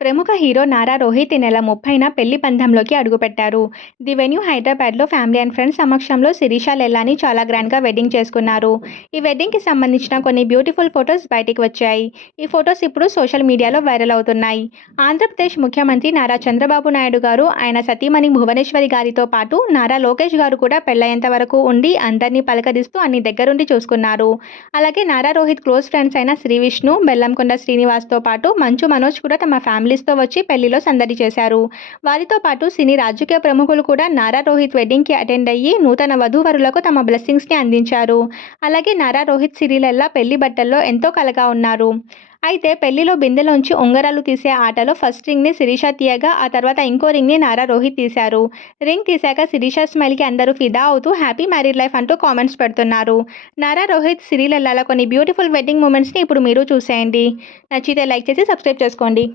ప్రముఖ హీరో నారా రోహిత్ ఈ నెల ముప్పైన పెళ్ళి పందెంలోకి అడుగుపెట్టారు. ది వెన్యూ హైదరాబాద్లో ఫ్యామిలీ అండ్ ఫ్రెండ్స్ సమక్షంలో శిరీష లెల్లాని చాలా గ్రాండ్గా వెడ్డింగ్ చేసుకున్నారు. ఈ వెడ్డింగ్కి సంబంధించిన కొన్ని బ్యూటిఫుల్ ఫొటోస్ బయటికి వచ్చాయి. ఈ ఫొటోస్ ఇప్పుడు సోషల్ మీడియాలో వైరల్ అవుతున్నాయి. ఆంధ్రప్రదేశ్ ముఖ్యమంత్రి నారా చంద్రబాబు నాయుడు గారు ఆయన సతీమణి భువనేశ్వరి గారితో పాటు నారా లోకేష్ గారు కూడా పెళ్ళయ్యేంత వరకు ఉండి అందరినీ పలకరిస్తూ అన్ని దగ్గరుండి చూసుకున్నారు. అలాగే నారా రోహిత్ క్లోజ్ ఫ్రెండ్స్ అయిన శ్రీ విష్ణు బెల్లంకొండ శ్రీనివాస్తో పాటు మంచు మనోజ్ కూడా తమ ఫ్యామిలీ ఫ్యామిలీస్తో వచ్చి పెళ్ళిలో సందడి చేశారు. వారితో పాటు సినీ రాజకీయ ప్రముఖులు కూడా నారా రోహిత్ వెడ్డింగ్కి అటెండ్ అయ్యి నూతన వధూవరులకు తమ బ్లెస్సింగ్స్ని అందించారు. అలాగే నారా రోహిత్ సిరిలల్లా పెళ్ళి బట్టల్లో ఎంతో కలగా ఉన్నారు. అయితే పెళ్ళిలో బిందెలోంచి ఉంగరాలు తీసే ఆటలో ఫస్ట్ రింగ్ని శిరీష తీయగా ఆ తర్వాత ఇంకో రింగ్ని నారా రోహిత్ తీశారు. రింగ్ తీశాక శిరీష స్మైల్కి అందరూ ఫిదా అవుతూ హ్యాపీ మ్యారీడ్ లైఫ్ అంటూ కామెంట్స్ పెడుతున్నారు. నారా రోహిత్ సిరిలెల్లాల కొన్ని బ్యూటిఫుల్ వెడ్డింగ్ మూమెంట్స్ని ఇప్పుడు మీరు చూసేయండి. నచ్చితే లైక్ చేసి సబ్స్క్రైబ్ చేసుకోండి.